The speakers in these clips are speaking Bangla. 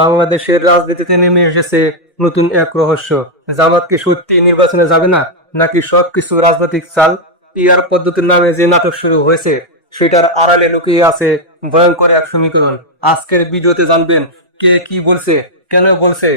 বাংলাদেশের রাজনীতিতে নেমে এসেছে নতুন এক রহস্য। জামাত কি সত্যি নির্বাচনে যাবে না, নাকি সবকিছু রাজনৈতিক চাল? টিআর পদ্ধতির নামে যে নাটক শুরু হয়েছে, সেটার আড়ালে লুকিয়ে আছে ভয়ঙ্কর এক সমীকরণ। আজকের ভিডিওতে জানবেন কে কি বলছে, কেন বলছে,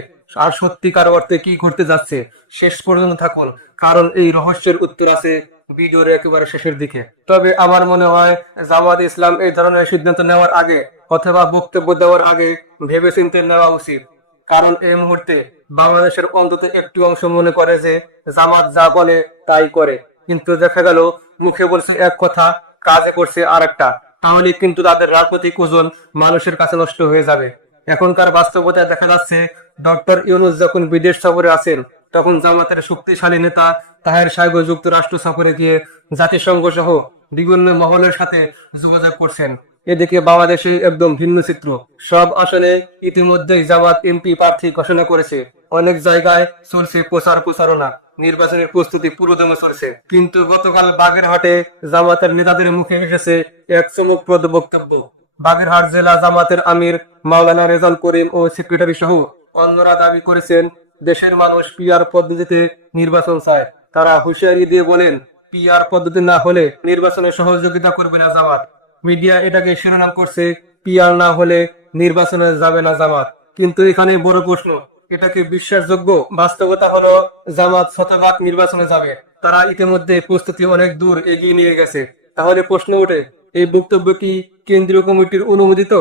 আর সত্যিকার অর্থে কি করতে যাচ্ছে। শেষ পর্যন্ত থাকুন, কারণ এই রহস্যের উত্তর আছে ভিডিওর একেবারে শেষের দিকে। তবে আমার মনে হয় জামাত ইসলাম এই ধরনের সিদ্ধান্ত নেওয়ার আগে অথবা বক্তব্য দেওয়ার আগে ভেবেচিন্তে নেওয়া উচিত। কারণ এই মুহূর্তে বাংলাদেশের অন্তত একটি অংশ মনে করে যে জামাত যা বলে তাই করে। কিন্তু দেখা গেল, মুখে বলছে এক কথা, কাজে করছে আর একটা তাহলে কিন্তু তাদের রাজনৈতিক ওজন মানুষের কাছে নষ্ট হয়ে যাবে। এখনকার বাস্তবতায় দেখা যাচ্ছে, ডক্টর ইউনুস যখন বিদেশ সফরে আছেন, তখন জামাতের শক্তিশালী নেতা তাহের সাহেব যুক্তরাষ্ট্র সফরে গিয়ে জাতিসংঘ সহ বিভিন্ন মহলের সাথে যোগাযোগ করছেন। এদিকে বাংলাদেশে একদম ভিন্ন চিত্র। সব আসনে ইতিমধ্যেই জামাত, এমপি, প্রার্থী ঘোষণা করেছে। অনেক জায়গায় চলছে প্রচার প্রচারণা। নির্বাচনের প্রস্তুতি পুরোদমে চলছে। কিন্তু গতকাল বাগেরহাটে জামাতের নেতাদের মুখে এসেছে এক চমকপ্রদ বক্তব্য। বাগেরহাট জেলা জামাতের আমির মাওলানা রেজাল করিম ও সেক্রেটারি সহ অন্যরা দাবি করেছেন, দেশের মানুষ পিআর পদ্ধতিতে নির্বাচন চায়। তারা হুঁশিয়ারি দিয়ে বলেন পিআর পদ্ধতি না হলে নির্বাচনে সহযোগিতা করবে না জামাত। মিডিয়া এটাকে শিরোনাম করছে পিআর না হলে নির্বাচনে যাবে না জামাত। কিন্তু এখানে বড় প্রশ্ন, এটা কি বিশ্বাসযোগ্য? বাস্তবতা হলো, জামাত শতভাগ নির্বাচনে যাবে। তারা ইতিমধ্যে প্রস্তুতি অনেক দূর এগিয়ে নিয়ে গেছে। তাহলে প্রশ্ন ওঠে, এই বক্তব্য কি কেন্দ্রীয় কমিটির অনুমোদিত,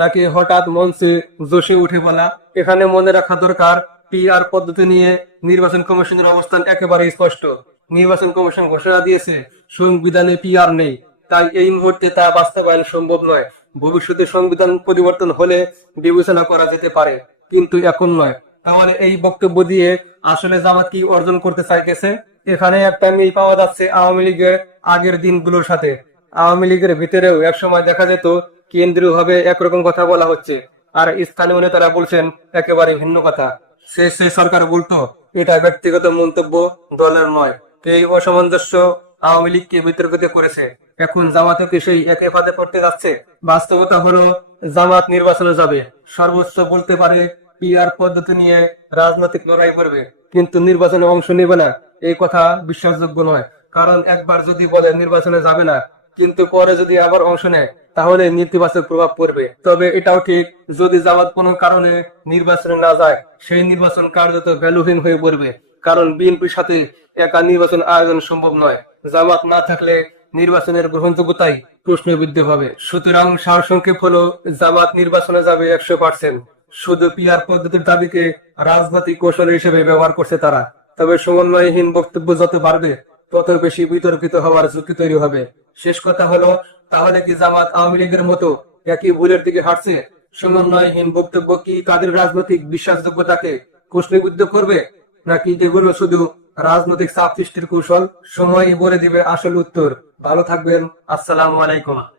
নাকি হঠাৎ মঞ্চে জোশে উঠে বলা? এখানে মনে রাখা দরকার পিআর পদ্ধতি নিয়ে নির্বাচন কমিশনের অবস্থান একেবারে স্পষ্ট। নির্বাচন কমিশন ঘোষণা দিয়েছে, সংবিধানে পিআর নেই। তাই এই মুহূর্তে তা বাস্তবায়ন সম্ভব নয়। ভবিষ্যতে সংবিধান পরিবর্তন হলে বিবেচনা করা যেতে পারে, কিন্তু এখন নয়। তাহলে এই বক্তব্য দিয়ে আসলে জামাত কি অর্জন করতে চাইতেছে? এখানে একটা মিল পাওয়া যাচ্ছে আওয়ামী লীগের আগের দিনগুলোর সাথে। আওয়ামী লীগের ভিতরেও একসময় দেখা যেত কেন্দ্রীয় ভাবে একরকম কথা বলা হচ্ছে। আর স্থানীয় নেতারা বলছেন, একেবারে ভিন্ন কথা। সে সে সরকার বলতো, এটা ব্যক্তিগত মন্তব্য, দলের নয়। এই অসামঞ্জস্য আওয়ামী লীগকে বিতর্কিত করেছে। এখন জামাতকে সেই একে ফাঁদে পড়তে যাচ্ছে। বাস্তবতা হলো, জামাত নির্বাচনে যাবে। সর্বোচ্চ বলতে পারে পিআর পদ্ধতি নিয়ে রাজনৈতিক লড়াই করবে। কিন্তু নির্বাচনে অংশ নেবে না, এই কথা বিশ্বাসযোগ্য নয়। কারণ একবার যদি বলে নির্বাচনে যাবে না, কিন্তু পরে যদি আবার অংশ নেয়, তাহলে নেতিবাচক প্রভাব পড়বে। তবে এটাও ঠিক, যদি জামাত কোনো কারণে নির্বাচনে না যায়, সেই নির্বাচন কার্যত ভ্যালুহীন হয়ে পড়বে। কারণ বিএনপির সাথে একা নির্বাচন আয়োজন সম্ভব নয়। জামাত না থাকলে নির্বাচনের গ্রহণযোগ্যতাই প্রশ্নবিদ্ধ হবে। সুতরাং সারসংক্ষেপ হলো, জামাত নির্বাচনে যাবে একশো পার্সেন্ট শুধু পিআর পদ্ধতির দাবিকে রাজনৈতিক কৌশল হিসেবে ব্যবহার করছে তারা। তবে সমন্বয়হীন বক্তব্য যত বাড়বে, তত বেশি বিতর্কিত হওয়ার ঝুঁকি তৈরি হবে। শেষ কথা হলো, তাহলে কি জামাত আওয়ামী লীগের মতো একই ভুলের দিকে হাঁটছে? সমন্বয়হীন বক্তব্য কি তাদের রাজনৈতিক বিশ্বাসযোগ্যতাকে প্রশ্নবিদ্ধ করবে? নাকি এগুলো শুধু রাজনৈতিক চাপ সৃষ্টির কৌশল। সময়ই বলে দিবে আসল উত্তর। ভালো থাকবেন। আসসালাম আলাইকুম।